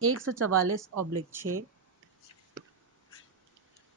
144/6।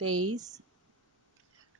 23।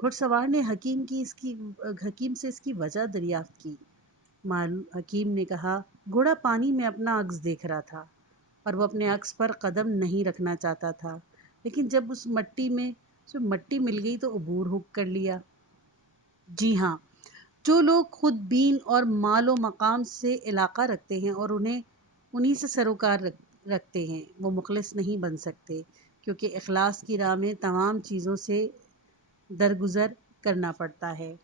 گھڑ سوار نے حکیم سے اس کی وجہ دریافت کی۔ حکیم نے کہا، گھوڑا پانی میں اپنا عکس دیکھ رہا تھا اور وہ اپنے عکس پر قدم نہیں رکھنا چاہتا تھا، لیکن جب اسے مٹی مل گئی تو عبور کر لیا۔ جی ہاں، جو لوگ خود بین اور مال و مقام سے علاقہ رکھتے ہیں اور انہی سے سروکار رکھتے ہیں، وہ مخلص نہیں بن سکتے، کیونکہ اخلاص کی راہ میں تمام چیزوں سے درگزر کرنا پڑتا ہے۔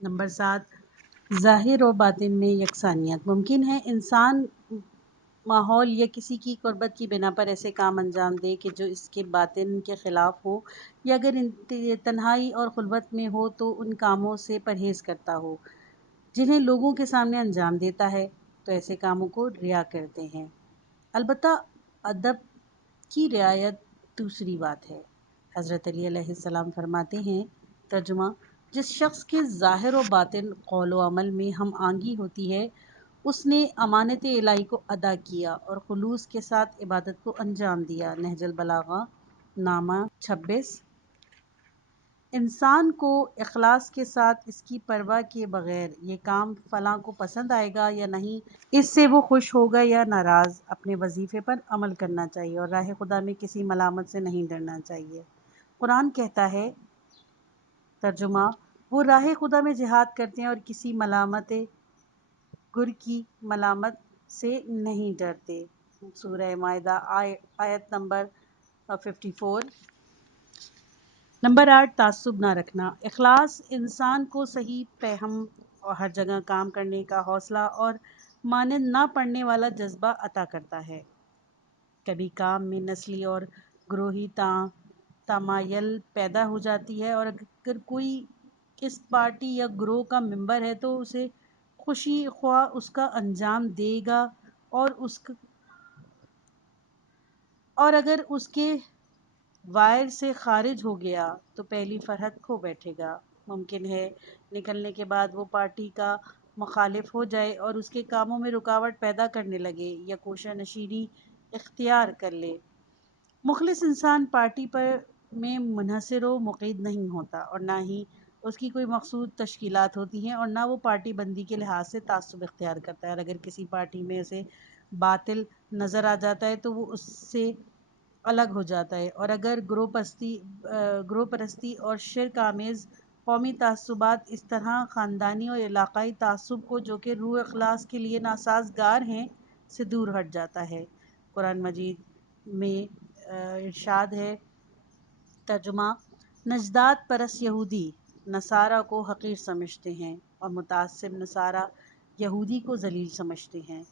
نمبر 7، ظاہر و باطن میں یکسانیت۔ ممکن ہے انسان ماحول یا کسی کی قربت کی بنا پر ایسے کام انجام دے کہ جو اس کے باطن کے خلاف ہو، یا اگر تنہائی اور خلوت میں ہو تو ان کاموں سے پرہیز کرتا ہو جنہیں لوگوں کے سامنے انجام دیتا ہے، تو ایسے کاموں کو ریا کرتے ہیں۔ البتہ ادب کی رعایت دوسری بات ہے۔ حضرت علی علیہ السلام فرماتے ہیں، ترجمہ: جس شخص کے ظاہر و باطن، قول و عمل میں ہم آہنگی ہوتی ہے، اس نے امانت الہی کو ادا کیا اور خلوص کے ساتھ عبادت کو انجام دیا۔ نہج البلاغہ، نامہ 26۔ انسان کو اخلاص کے ساتھ اس کی پرواہ کیے بغیر یہ کام فلاں کو پسند آئے گا یا نہیں، اس سے وہ خوش ہوگا یا ناراض، اپنے وظیفے پر عمل کرنا چاہیے اور راہ خدا میں کسی ملامت سے نہیں ڈرنا چاہیے۔ قرآن کہتا ہے، ترجمہ: وہ راہ خدا میں جہاد کرتے ہیں اور کسی ملامت گر کی ملامت سے نہیں ڈرتے۔ سورہ مائدہ آیت نمبر 54۔ نمبر 8، تعصب نہ رکھنا۔ اخلاص انسان کو صحیح فہم اور ہر جگہ کام کرنے کا حوصلہ اور مانند نہ پڑنے والا جذبہ عطا کرتا ہے۔ کبھی کام میں نسلی اور گروہی تمایل پیدا ہو جاتی ہے، اور اگر کوئی اس پارٹی یا گروہ کا ممبر ہے تو اسے خوشی خواہ اس کا انجام دے گا، اور اگر اس کے وائر سے خارج ہو گیا تو پہلی فرحت کھو بیٹھے گا۔ ممکن ہے نکلنے کے بعد وہ پارٹی کا مخالف ہو جائے اور اس کے کاموں میں رکاوٹ پیدا کرنے لگے یا کوشہ نشینی اختیار کر لے۔ مخلص انسان پارٹی میں منحصر و مقید نہیں ہوتا، اور نہ ہی اس کی کوئی مخصوص تشکیلات ہوتی ہیں، اور نہ وہ پارٹی بندی کے لحاظ سے تعصب اختیار کرتا ہے، اور اگر کسی پارٹی میں اسے باطل نظر آ جاتا ہے تو وہ اس سے الگ ہو جاتا ہے، اور اگر گروہ پرستی اور شرک آمیز قومی تعصبات اس طرح خاندانی اور علاقائی تعصب کو، جو کہ روح اخلاص کے لیے ناسازگار ہیں، سے دور ہٹ جاتا ہے۔ قرآن مجید میں ارشاد ہے، ترجمہ: نجدات پرست یہودی نصارہ کو حقیر سمجھتے ہیں اور متعصب نصارہ یہودی کو ذلیل سمجھتے ہیں۔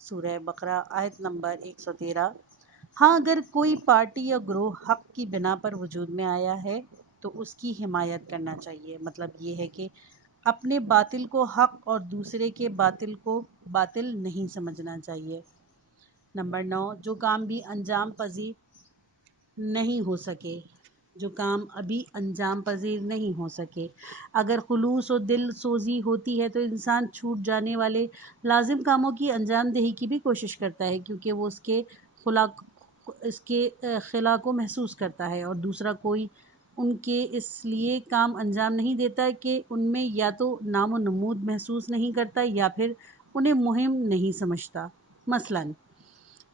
سورہ بقرہ آیت نمبر 113۔ ہاں، اگر کوئی پارٹی یا گروہ حق کی بنا پر وجود میں آیا ہے تو اس کی حمایت کرنا چاہیے۔ مطلب یہ ہے کہ اپنے باطل کو حق اور دوسرے کے باطل کو باطل نہیں سمجھنا چاہیے۔ نمبر 9، جو کام ابھی انجام پذیر نہیں ہو سکے۔ اگر خلوص و دل سوزی ہوتی ہے تو انسان چھوٹ جانے والے لازم کاموں کی انجام دہی کی بھی کوشش کرتا ہے، کیونکہ وہ اس کے خلا کو محسوس کرتا ہے، اور دوسرا کوئی ان کے اس لیے کام انجام نہیں دیتا کہ ان میں یا تو نام و نمود محسوس نہیں کرتا یا پھر انہیں مہم نہیں سمجھتا۔ مثلاً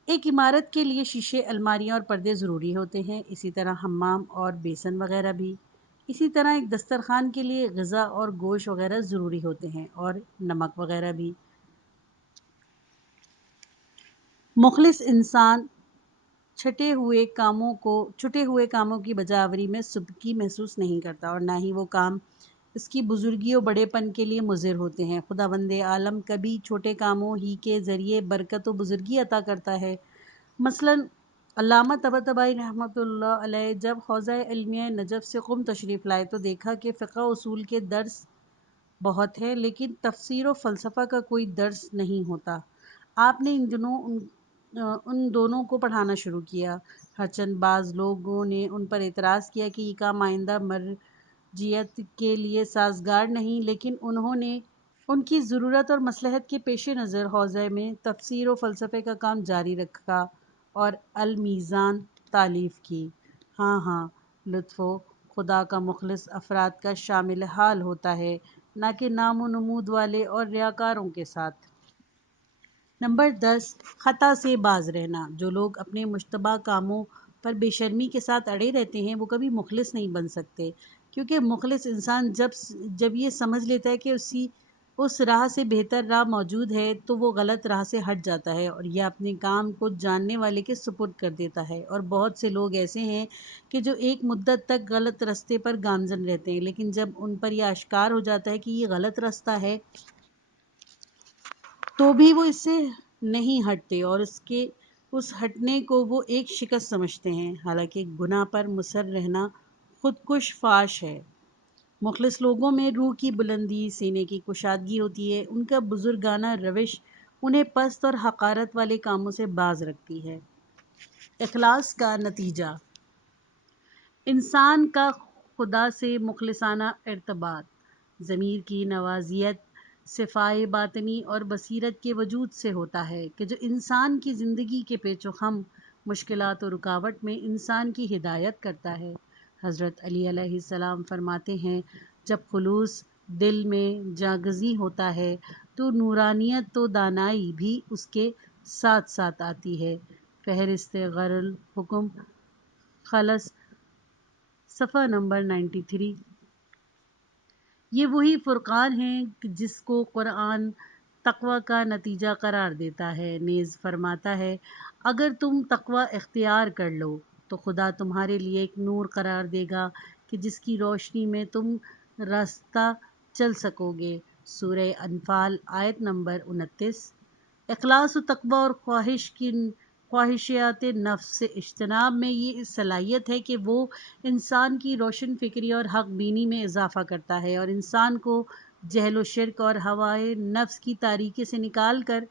ایک عمارت کے لیے شیشے، الماریاں اور پردے ضروری ہوتے ہیں، اسی طرح حمام اور بیسن وغیرہ بھی۔ اسی طرح ایک دسترخوان کے لیے غذا اور گوشت وغیرہ ضروری ہوتے ہیں، اور نمک وغیرہ بھی۔ مخلص انسان چھٹے ہوئے کاموں کی بجاوری میں سبکی محسوس نہیں کرتا، اور نہ ہی وہ کام اس کی بزرگی و بڑے پن کے لیے مضر ہوتے ہیں۔ خداوند عالم کبھی چھوٹے کاموں ہی کے ذریعے برکت و بزرگی عطا کرتا ہے۔ مثلاً علامہ طباطبائی رحمۃ اللہ علیہ جب حوزہ علمیہ نجف سے قم تشریف لائے تو دیکھا کہ فقہ اصول کے درس بہت ہیں، لیکن تفسیر و فلسفہ کا کوئی درس نہیں ہوتا۔ آپ نے ان دونوں کو پڑھانا شروع کیا، ہرچند بعض لوگوں نے ان پر اعتراض کیا کہ یہ کام آئندہ مرجعیت کے لیے سازگار نہیں، لیکن انہوں نے ان کی ضرورت اور مصلحت کے پیش نظر حوزے میں تفسیر و فلسفے کا کام جاری رکھا اور المیزان تالیف کی۔ ہاں، لطف و خدا کا مخلص افراد کا شامل حال ہوتا ہے، نہ کہ نام و نمود والے اور ریاکاروں کے ساتھ۔ نمبر 10، خطا سے باز رہنا۔ جو لوگ اپنے مشتبہ کاموں پر بے شرمی کے ساتھ اڑے رہتے ہیں وہ کبھی مخلص نہیں بن سکتے، کیونکہ مخلص انسان جب یہ سمجھ لیتا ہے کہ اس راہ سے بہتر راہ موجود ہے تو وہ غلط راہ سے ہٹ جاتا ہے اور یہ اپنے کام کو جاننے والے کے سپرد کر دیتا ہے۔ اور بہت سے لوگ ایسے ہیں کہ جو ایک مدت تک غلط راستے پر گامزن رہتے ہیں، لیکن جب ان پر یہ آشکار ہو جاتا ہے کہ یہ غلط راستہ ہے تو بھی وہ اس سے نہیں ہٹتے اور اس ہٹنے کو وہ ایک شکست سمجھتے ہیں، حالانکہ گناہ پر مصر رہنا خودکش فاش ہے۔ مخلص لوگوں میں روح کی بلندی، سینے کی کشادگی ہوتی ہے، ان کا بزرگانہ روش انہیں پست اور حقارت والے کاموں سے باز رکھتی ہے۔ اخلاص کا نتیجہ، انسان کا خدا سے مخلصانہ ارتباط ضمیر کی نوازیت، صفائے باطنی اور بصیرت کے وجود سے ہوتا ہے کہ جو انسان کی زندگی کے پیچ و خم، مشکلات و رکاوٹ میں انسان کی ہدایت کرتا ہے۔ حضرت علی علیہ السلام فرماتے ہیں، جب خلوص دل میں جاگزی ہوتا ہے تو نورانیت و دانائی بھی اس کے ساتھ ساتھ آتی ہے۔ فہرست غر الحکم خلص، صفحہ نمبر 93۔ یہ وہی فرقان ہے جس کو قرآن تقوی کا نتیجہ قرار دیتا ہے، نیز فرماتا ہے اگر تم تقوی اختیار کر لو تو خدا تمہارے لیے ایک نور قرار دے گا کہ جس کی روشنی میں تم راستہ چل سکو گے۔ سورہ انفال آیت نمبر 29۔ اخلاص و تقوی اور خواہشات نفس سے اجتناب میں یہ صلاحیت ہے کہ وہ انسان کی روشن فکری اور حق بینی میں اضافہ کرتا ہے اور انسان کو جہل و شرک اور ہوائے نفس کی تاریکی سے نکال کر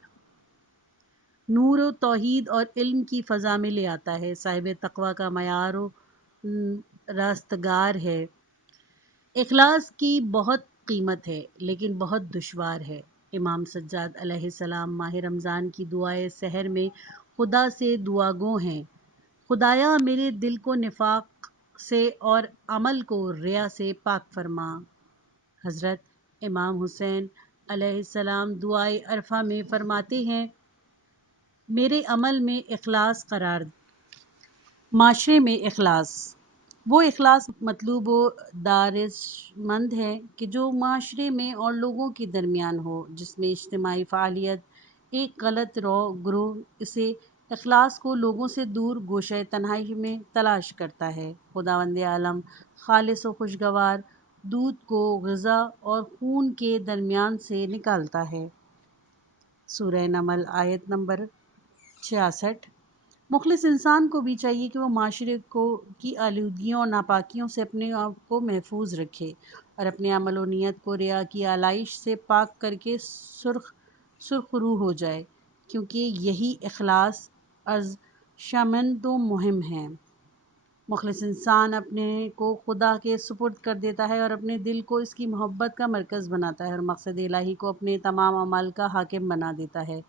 نور و توحید اور علم کی فضا میں لے آتا ہے۔ صاحب تقوی کا معیار و راستگار ہے۔ اخلاص کی بہت قیمت ہے لیکن بہت دشوار ہے۔ امام سجاد علیہ السلام ماہ رمضان کی دعائے سحر میں خدا سے دعا گو ہیں، خدایا میرے دل کو نفاق سے اور عمل کو ریا سے پاک فرما۔ حضرت امام حسین علیہ السلام دعائے عرفہ میں فرماتے ہیں، میرے عمل میں اخلاص قرار دے۔ معاشرے میں اخلاص، وہ اخلاص مطلوب و دارشمند ہے کہ جو معاشرے میں اور لوگوں کے درمیان ہو، جس میں اجتماعی فعالیت ایک غلط گروہ اسے اخلاص کو لوگوں سے دور گوشہ تنہائی میں تلاش کرتا ہے۔ خداوند عالم خالص و خوشگوار دودھ کو غذا اور خون کے درمیان سے نکالتا ہے۔ سورہ نمل آیت نمبر 66۔ مخلص انسان کو بھی چاہیے کہ وہ معاشرے کی آلودگیوں اور ناپاکیوں سے اپنے آپ کو محفوظ رکھے اور اپنے عمل و نیت کو ریا کی آلائش سے پاک کر کے سرخ روح ہو جائے، کیونکہ یہی اخلاص ارزشمند و مہم ہے۔ مخلص انسان اپنے کو خدا کے سپرد کر دیتا ہے اور اپنے دل کو اس کی محبت کا مرکز بناتا ہے اور مقصد الہی کو اپنے تمام اعمال کا حاکم بنا دیتا ہے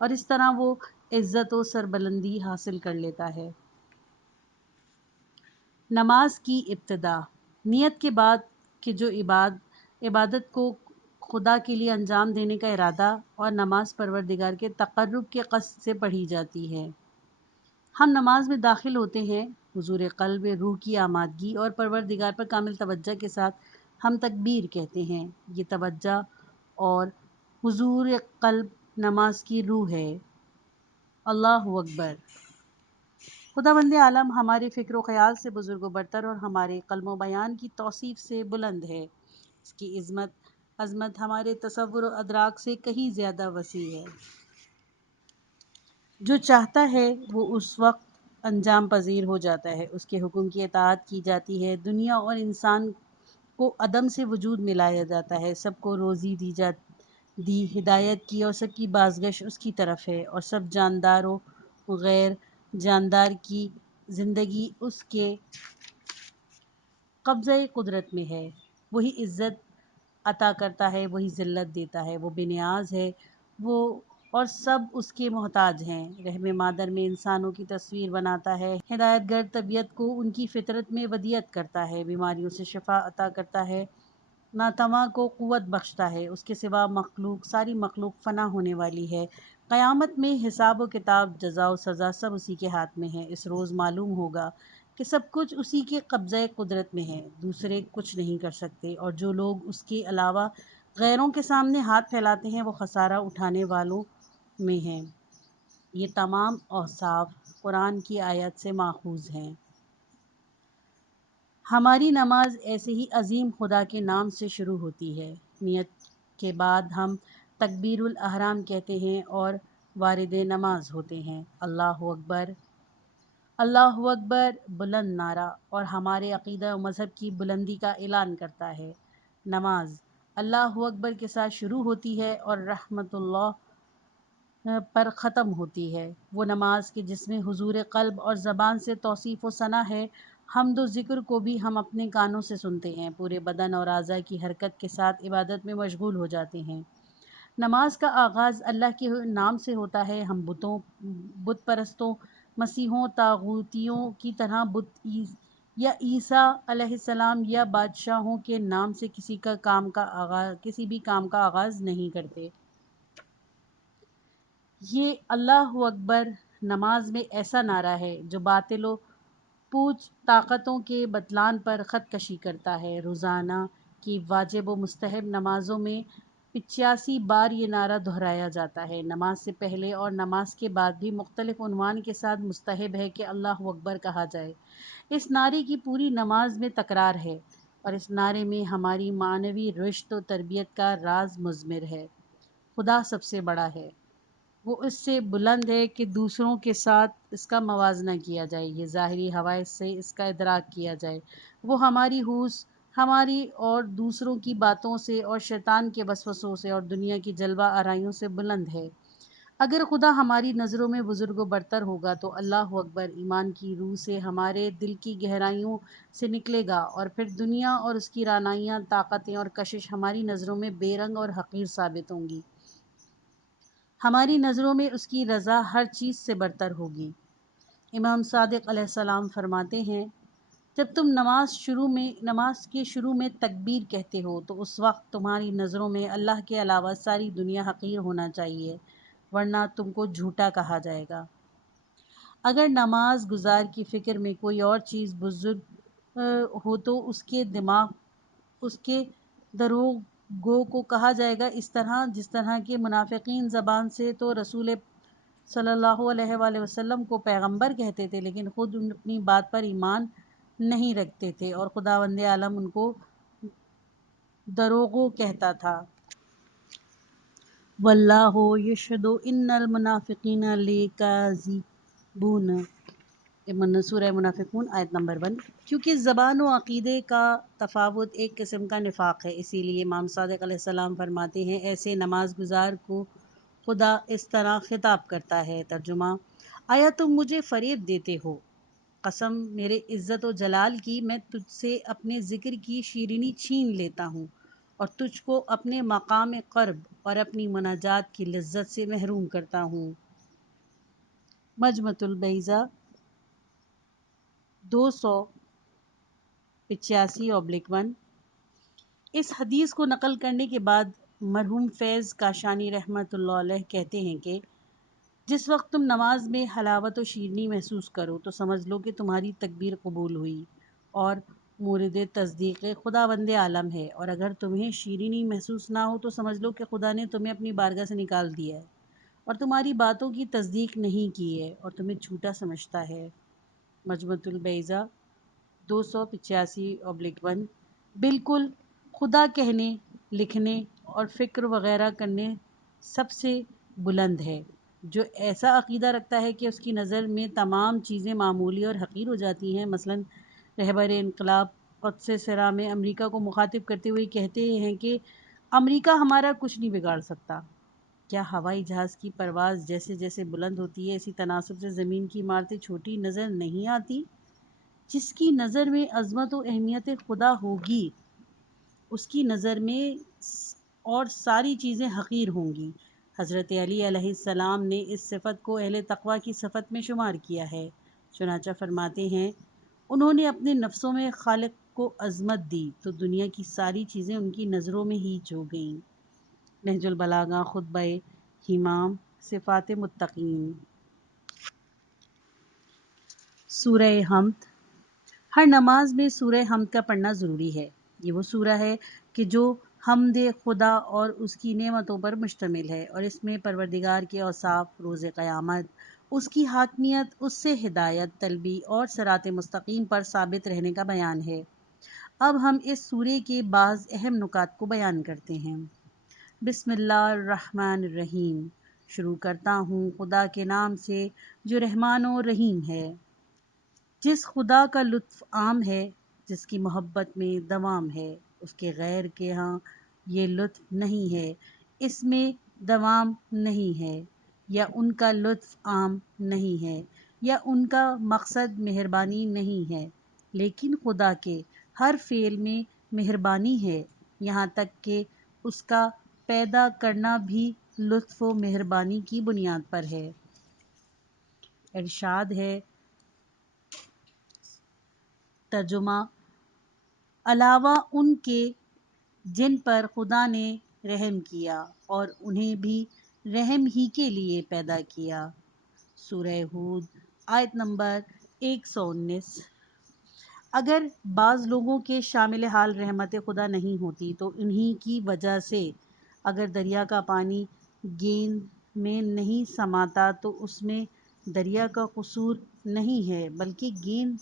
اور اس طرح وہ عزت و سربلندی حاصل کر لیتا ہے۔ نماز کی ابتدا، نیت کے بعد کہ جو عبادت کو خدا کے لیے انجام دینے کا ارادہ اور نماز پروردگار کے تقرب کے قصد سے پڑھی جاتی ہے۔ ہم نماز میں داخل ہوتے ہیں حضور قلب، روح کی آمادگی اور پروردگار پر کامل توجہ کے ساتھ ہم تکبیر کہتے ہیں۔ یہ توجہ اور حضور قلب نماز کی روح ہے۔ اللہ اکبر۔ خداوند عالم ہمارے فکر و خیال سے بزرگ و برتر اور ہمارے قلم و بیان کی توصیف سے بلند ہے۔ اس کی عظمت ہمارے تصور و ادراک سے کہیں زیادہ وسیع ہے۔ جو چاہتا ہے وہ اس وقت انجام پذیر ہو جاتا ہے، اس کے حکم کی اطاعت کی جاتی ہے، دنیا اور انسان کو عدم سے وجود میں لایا جاتا ہے، سب کو روزی دی ہدایت کی اور سب کی بازگشت اس کی طرف ہے اور سب جاندار و غیر جاندار کی زندگی اس کے قبضہ قدرت میں ہے۔ وہی عزت عطا کرتا ہے، وہی ذلت دیتا ہے، وہ بے نیاز ہے، وہ اور سب اس کے محتاج ہیں۔ رحم مادر میں انسانوں کی تصویر بناتا ہے، ہدایت گر طبیعت کو ان کی فطرت میں ودیعت کرتا ہے، بیماریوں سے شفا عطا کرتا ہے، ناتواں کو قوت بخشتا ہے۔ اس کے سوا ساری مخلوق فنا ہونے والی ہے۔ قیامت میں حساب و کتاب، جزا و سزا سب اسی کے ہاتھ میں ہے۔ اس روز معلوم ہوگا کہ سب کچھ اسی کے قبضۂ قدرت میں ہے، دوسرے کچھ نہیں کر سکتے، اور جو لوگ اس کے علاوہ غیروں کے سامنے ہاتھ پھیلاتے ہیں وہ خسارہ اٹھانے والوں میں ہیں۔ یہ تمام اوصاف قرآن کی آیت سے ماخوذ ہیں۔ ہماری نماز ایسے ہی عظیم خدا کے نام سے شروع ہوتی ہے۔ نیت کے بعد ہم تکبیر الاحرام کہتے ہیں اور وارد نماز ہوتے ہیں۔ اللہ اکبر، اللہ اکبر بلند نعرہ اور ہمارے عقیدہ و مذہب کی بلندی کا اعلان کرتا ہے۔ نماز اللہ اکبر کے ساتھ شروع ہوتی ہے اور رحمت اللہ پر ختم ہوتی ہے۔ وہ نماز کہ جس میں حضور قلب اور زبان سے توصیف و ثنا ہے، حمد و ذکر کو بھی ہم اپنے کانوں سے سنتے ہیں، پورے بدن اور اعضاء کی حرکت کے ساتھ عبادت میں مشغول ہو جاتے ہیں۔ نماز کا آغاز اللہ کے نام سے ہوتا ہے۔ ہم بت پرستوں، مسیحوں، طاغوتیوں کی طرح یا عیسیٰ علیہ السلام یا بادشاہوں کے نام سے کسی بھی کام کا آغاز نہیں کرتے۔ یہ اللہ اکبر نماز میں ایسا نعرہ ہے جو باطل و پوچھ طاقتوں کے بطلان پر خط کشی کرتا ہے۔ روزانہ کی واجب و مستحب نمازوں میں 85 بار یہ نعرہ دہرایا جاتا ہے۔ نماز سے پہلے اور نماز کے بعد بھی مختلف عنوان کے ساتھ مستحب ہے کہ اللہ اکبر کہا جائے۔ اس نعرے کی پوری نماز میں تکرار ہے اور اس نعرے میں ہماری معنوی رشد و تربیت کا راز مضمر ہے۔ خدا سب سے بڑا ہے، وہ اس سے بلند ہے کہ دوسروں کے ساتھ اس کا موازنہ کیا جائے، یہ ظاہری حوائج سے اس کا ادراک کیا جائے۔ وہ ہماری ہوش، ہماری اور دوسروں کی باتوں سے اور شیطان کے وسوسوں سے اور دنیا کی جلوہ آرائیوں سے بلند ہے۔ اگر خدا ہماری نظروں میں بزرگ و برتر ہوگا تو اللہ اکبر ایمان کی روح سے ہمارے دل کی گہرائیوں سے نکلے گا، اور پھر دنیا اور اس کی رعنائیاں، طاقتیں اور کشش ہماری نظروں میں بے رنگ اور حقیر ثابت ہوں گی۔ ہماری نظروں میں اس کی رضا ہر چیز سے برتر ہوگی۔ امام صادق علیہ السلام فرماتے ہیں، جب تم نماز کے شروع میں تکبیر کہتے ہو تو اس وقت تمہاری نظروں میں اللہ کے علاوہ ساری دنیا حقیر ہونا چاہیے، ورنہ تم کو جھوٹا کہا جائے گا۔ اگر نماز گزار کی فکر میں کوئی اور چیز بزرگ ہو تو اس کے دروغ گو کو کہا جائے گا، جس طرح کہ منافقین زبان سے تو رسول صلی اللہ علیہ وآلہ وسلم کو پیغمبر کہتے تھے، لیکن خود اپنی بات پر ایمان نہیں رکھتے تھے اور خداوند عالم ان کو دروغو کہتا تھا۔ واللہ یشہد ان المنافقین لکاذبون، سورہ منافقون آیت نمبر 1۔ کیونکہ زبان و عقیدے کا تفاوت ایک قسم کا نفاق ہے، اسی لیے امام صادق علیہ السلام فرماتے ہیں، ایسے نماز گزار کو خدا اس طرح خطاب کرتا ہے۔ ترجمہ: آیا تم مجھے فریب دیتے ہو؟ قسم میرے عزت و جلال کی، میں تجھ سے اپنے ذکر کی شیرینی چھین لیتا ہوں اور تجھ کو اپنے مقام قرب اور اپنی مناجات کی لذت سے محروم کرتا ہوں۔ مجموعۃ البیضہ 285/1۔ اس حدیث کو نقل کرنے کے بعد مرحوم فیض کاشانی رحمۃ اللہ علیہ کہتے ہیں کہ جس وقت تم نماز میں حلاوت و شیرینی محسوس کرو تو سمجھ لو کہ تمہاری تکبیر قبول ہوئی اور مورد تصدیق خداوند عالم ہے، اور اگر تمہیں شیرینی محسوس نہ ہو تو سمجھ لو کہ خدا نے تمہیں اپنی بارگاہ سے نکال دیا ہے اور تمہاری باتوں کی تصدیق نہیں کی ہے اور تمہیں جھوٹا سمجھتا ہے۔ مجموعۃ البیضہ 285/1۔ بالکل خدا کہنے، لکھنے اور فکر وغیرہ کرنے سب سے بلند ہے۔ جو ایسا عقیدہ رکھتا ہے کہ اس کی نظر میں تمام چیزیں معمولی اور حقیر ہو جاتی ہیں، مثلاً رہبر انقلاب قدس سرا میں امریکہ کو مخاطب کرتے ہوئے کہتے ہیں کہ امریکہ ہمارا کچھ نہیں بگاڑ سکتا۔ کیا ہوائی جہاز کی پرواز جیسے جیسے بلند ہوتی ہے اسی تناسب سے زمین کی عمارتیں چھوٹی نظر نہیں آتی؟ جس کی نظر میں عظمت و اہمیت خدا ہوگی اس کی نظر میں اور ساری چیزیں حقیر ہوں گی۔ حضرت علی علیہ السلام نے اس صفت کو اہل تقوی کی صفت میں شمار کیا ہے۔ چنانچہ فرماتے ہیں انہوں نے اپنے نفسوں میں خالق کو عظمت دی تو دنیا کی ساری چیزیں ان کی نظروں میں ہیچ ہو گئیں۔ نہج البلاغہ خطبہ امام صفات متقین۔ سورہ حمد۔ ہر نماز میں سورہ حمد کا پڑھنا ضروری ہے۔ یہ وہ سورہ ہے کہ جو حمد خدا اور اس کی نعمتوں پر مشتمل ہے اور اس میں پروردگار کے اوصاف، روز قیامت، اس کی حاکمیت، اس سے ہدایت طلبی اور صراط مستقیم پر ثابت رہنے کا بیان ہے۔ اب ہم اس سورے کے بعض اہم نکات کو بیان کرتے ہیں۔ بسم اللہ الرحمن الرحیم۔ شروع کرتا ہوں خدا کے نام سے جو رحمان و رحیم ہے۔ جس خدا کا لطف عام ہے، جس کی محبت میں دوام ہے، اس کے غیر کے ہاں یہ لطف نہیں ہے، اس میں دوام نہیں ہے، یا ان کا لطف عام نہیں ہے، یا ان کا مقصد مہربانی نہیں ہے، لیکن خدا کے ہر فعل میں مہربانی ہے، یہاں تک کہ اس کا پیدا کرنا بھی لطف و مہربانی کی بنیاد پر ہے۔ ارشاد ہے، ترجمہ: علاوہ ان کے جن پر خدا نے رحم کیا اور انہیں بھی رحم ہی کے لیے پیدا کیا۔ سورہ ہود آیت نمبر 119۔ اگر بعض لوگوں کے شامل حال رحمت خدا نہیں ہوتی تو انہی کی وجہ سے اگر دریا کا پانی گیند میں نہیں سماتا تو اس میں دریا کا قصور نہیں ہے بلکہ گیند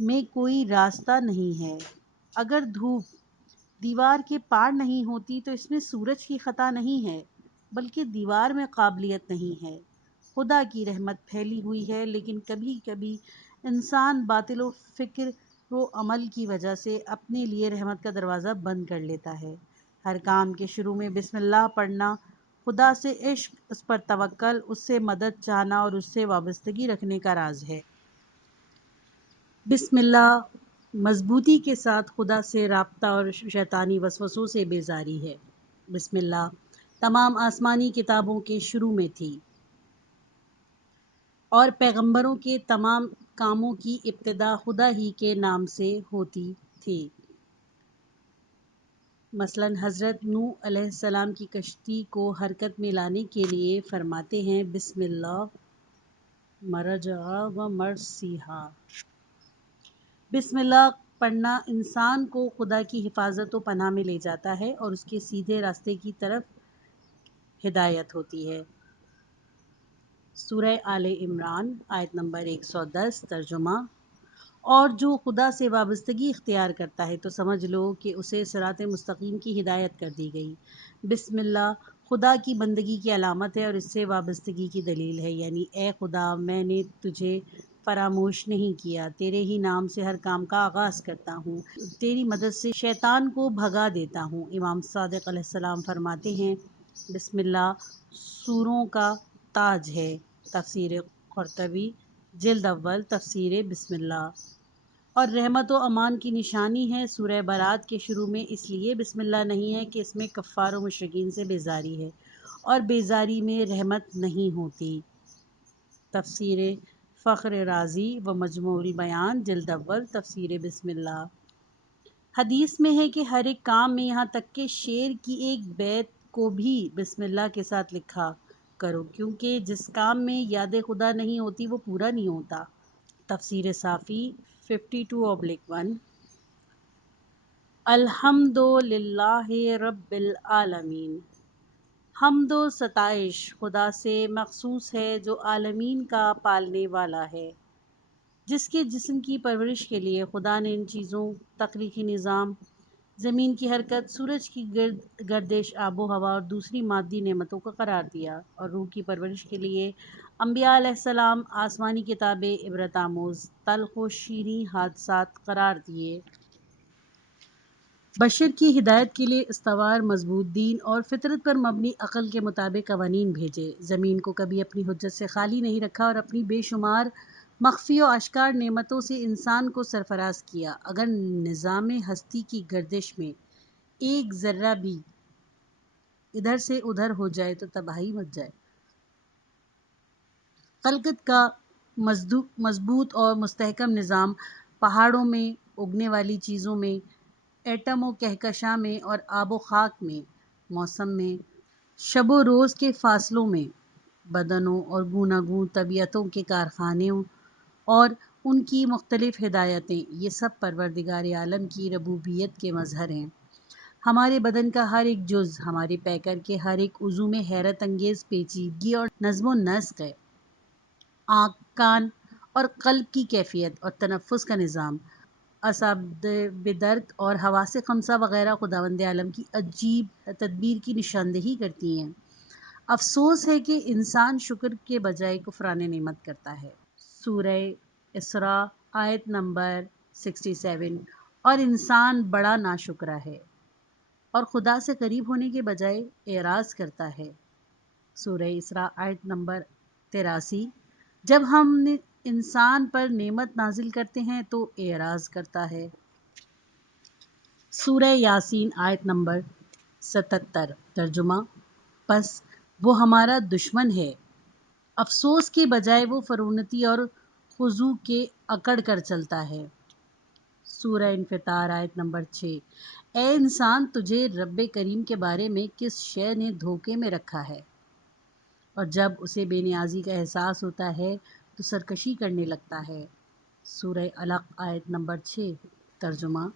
میں کوئی راستہ نہیں ہے۔ اگر دھوپ دیوار کے پار نہیں ہوتی تو اس میں سورج کی خطا نہیں ہے بلکہ دیوار میں قابلیت نہیں ہے۔ خدا کی رحمت پھیلی ہوئی ہے لیکن کبھی کبھی انسان باطل و فکر و عمل کی وجہ سے اپنے لیے رحمت کا دروازہ بند کر لیتا ہے۔ ہر کام کے شروع میں بسم اللہ پڑھنا خدا سے عشق، اس پر توکل، اس سے مدد چاہنا اور اس سے وابستگی رکھنے کا راز ہے۔ بسم اللہ مضبوطی کے ساتھ خدا سے رابطہ اور شیطانی وسوسوں سے بیزاری ہے۔ بسم اللہ تمام آسمانی کتابوں کے شروع میں تھی اور پیغمبروں کے تمام کاموں کی ابتدا خدا ہی کے نام سے ہوتی تھی۔ مثلاً حضرت نوح علیہ السلام کی کشتی کو حرکت میں لانے کے لیے فرماتے ہیں بسم اللہ مجریہا و مرسیہا۔ بسم اللہ پڑھنا انسان کو خدا کی حفاظت و پناہ میں لے جاتا ہے اور اس کے سیدھے راستے کی طرف ہدایت ہوتی ہے۔ سورہ آل عمران آیت نمبر 110۔ ترجمہ: اور جو خدا سے وابستگی اختیار کرتا ہے تو سمجھ لو کہ اسے صراط مستقیم کی ہدایت کر دی گئی۔ بسم اللہ خدا کی بندگی کی علامت ہے اور اس سے وابستگی کی دلیل ہے، یعنی اے خدا میں نے تجھے فراموش نہیں کیا، تیرے ہی نام سے ہر کام کا آغاز کرتا ہوں، تیری مدد سے شیطان کو بھگا دیتا ہوں۔ امام صادق علیہ السلام فرماتے ہیں بسم اللہ سوروں کا تاج ہے۔ تفسیر قرطبی جلد اول تفسیر بسم اللہ۔ اور رحمت و امان کی نشانی ہے۔ سورہ برات کے شروع میں اس لیے بسم اللہ نہیں ہے کہ اس میں کفار و مشرکین سے بیزاری ہے اور بیزاری میں رحمت نہیں ہوتی۔ تفسیر فخر رازی و مجموع البیان جلد اول تفسیر بسم اللہ۔ حدیث میں ہے کہ ہر ایک کام میں یہاں تک کہ شعر کی ایک بیت کو بھی بسم اللہ کے ساتھ لکھا کرو کیونکہ جس کام میں یاد خدا نہیں ہوتی وہ پورا نہیں ہوتا۔ تفسیر صافی 52/1۔ الحمد للہ رب العالمین۔ حمد و ستائش خدا سے مخصوص ہے جو عالمین کا پالنے والا ہے، جس کے جسم کی پرورش کے لیے خدا نے ان چیزوں تخلیقی نظام، زمین کی حرکت، سورج کی گردش، آب و ہوا اور دوسری مادی نعمتوں کو قرار دیا، اور روح کی پرورش کے لیے انبیاء علیہ السلام، آسمانی کتابیں، عبرت آموز تلخ و شیریں حادثات قرار دیے، بشر کی ہدایت کے لیے استوار مضبوط دین اور فطرت پر مبنی عقل کے مطابق قوانین بھیجے، زمین کو کبھی اپنی حجت سے خالی نہیں رکھا اور اپنی بے شمار مخفی و آشکار نعمتوں سے انسان کو سرفراز کیا۔ اگر نظام ہستی کی گردش میں ایک ذرہ بھی ادھر سے ادھر ہو جائے تو تباہی مچ جائے۔ خلقت کا مضبوط اور مستحکم نظام پہاڑوں میں، اگنے والی چیزوں میں، ایٹم و کہکشاں میں اور آب و خاک میں، موسم میں، شب و روز کے فاصلوں میں، بدنوں اور گوناگون طبیعتوں کے کارخانوں اور ان کی مختلف ہدایتیں، یہ سب پروردگار عالم کی ربوبیت کے مظہر ہیں۔ ہمارے بدن کا ہر ایک جز، ہمارے پیکر کے ہر ایک عضو میں حیرت انگیز پیچیدگی اور نظم و نسق ہے۔ آنکھ، کان اور قلب کی کیفیت اور تنفس کا نظام، اعصاب بدرک اور حواس خمسہ وغیرہ خداوند عالم کی عجیب تدبیر کی نشاندہی کرتی ہیں۔ افسوس ہے کہ انسان شکر کے بجائے کفران نعمت کرتا ہے۔ سورہ اسراء آیت نمبر 67۔ اور انسان بڑا ناشکرا ہے اور خدا سے قریب ہونے کے بجائے اعراض کرتا ہے۔ سورہ اسراء آیت نمبر 83۔ جب ہم انسان پر نعمت نازل کرتے ہیں تو اعراض کرتا ہے۔ سورہ یاسین آیت نمبر 77۔ ترجمہ: پس وہ ہمارا دشمن ہے، افسوس کے بجائے وہ فرونتی اور خضوع کے اکڑ کر چلتا ہے۔ سورہ انفطار آیت نمبر 6۔ اے انسان، تجھے رب کریم کے بارے میں کس شے نے دھوکے میں رکھا ہے؟ اور جب اسے بے نیازی کا احساس ہوتا ہے تو سرکشی کرنے لگتا ہے۔ سورہ علق آیت نمبر 6۔ ترجمہ: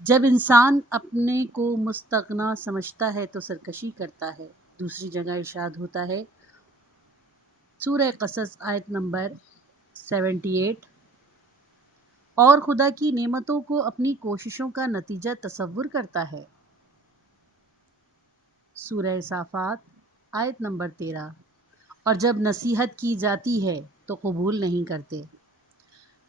جب انسان اپنے کو مستغنا سمجھتا ہے تو سرکشی کرتا ہے۔ دوسری جگہ ارشاد ہوتا ہے، سورہ قصص آیت نمبر 78۔ اور خدا کی نعمتوں کو اپنی کوششوں کا نتیجہ تصور کرتا ہے۔ سورہ صافات آیت نمبر 13۔ اور جب نصیحت کی جاتی ہے تو قبول نہیں کرتے۔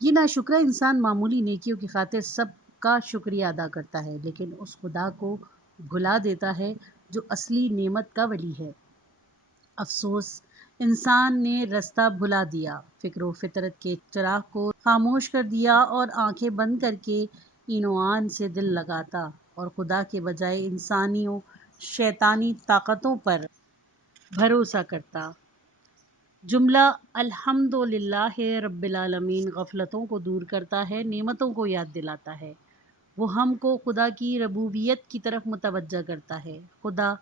یہ ناشکرا انسان معمولی نیکیوں کی خاطر سب کا شکریہ ادا کرتا ہے، لیکن اس خدا کو بھلا دیتا ہے جو اصلی نعمت کا ولی ہے۔ افسوس، انسان نے رستہ بھلا دیا، فکر و فطرت کے چراغ کو خاموش کر دیا اور آنکھیں بند کر کے این و آن سے دل لگاتا اور خدا کے بجائے انسانی و شیطانی طاقتوں پر بھروسہ کرتا۔ جملہ الحمدللہ رب العالمین غفلتوں کو دور کرتا ہے، نعمتوں کو یاد دلاتا ہے۔ وہ ہم کو خدا کی ربوبیت کی طرف متوجہ کرتا ہے۔ خدا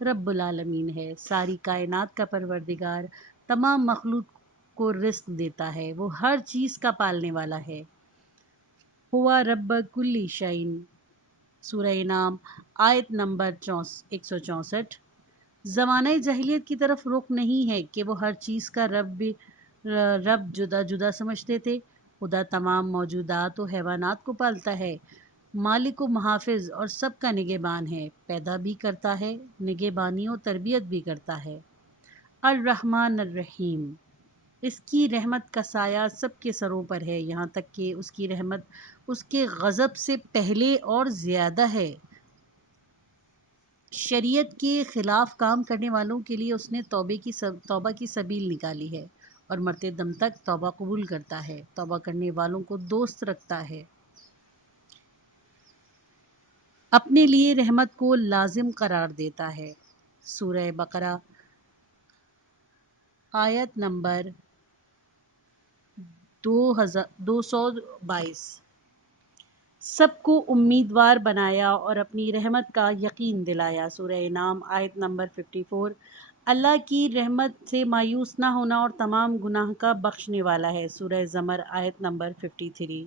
رب العالمین ہے، ساری کائنات کا پروردگار، تمام مخلوق کو رزق دیتا ہے، وہ ہر چیز کا پالنے والا ہے۔ ہوا رب کل شیء۔ سورہ انعام آیت نمبر 164۔ زمانہ جاہلیت کی طرف رخ نہیں ہے کہ وہ ہر چیز کا رب جدا جدا سمجھتے تھے۔ خدا تمام موجودات و حیوانات کو پالتا ہے، مالک و محافظ اور سب کا نگہبان ہے، پیدا بھی کرتا ہے، نگہبانی و تربیت بھی کرتا ہے۔ الرحمن الرحیم۔ اس کی رحمت کا سایہ سب کے سروں پر ہے، یہاں تک کہ اس کی رحمت اس کے غضب سے پہلے اور زیادہ ہے۔ شریعت کے خلاف کام کرنے والوں کے لیے اس نے توبہ کی سبیل نکالی ہے اور مرتے دم تک توبہ قبول کرتا ہے، توبہ کرنے والوں کو دوست رکھتا ہے، اپنے لیے رحمت کو لازم قرار دیتا ہے۔ سورہ بقرہ آیت نمبر 222۔ سب کو امیدوار بنایا اور اپنی رحمت کا یقین دلایا۔ سورہ انعام آیت نمبر 54۔ اللہ کی رحمت سے مایوس نہ ہونا اور تمام گناہ کا بخشنے والا ہے۔ سورہ زمر آیت نمبر 53۔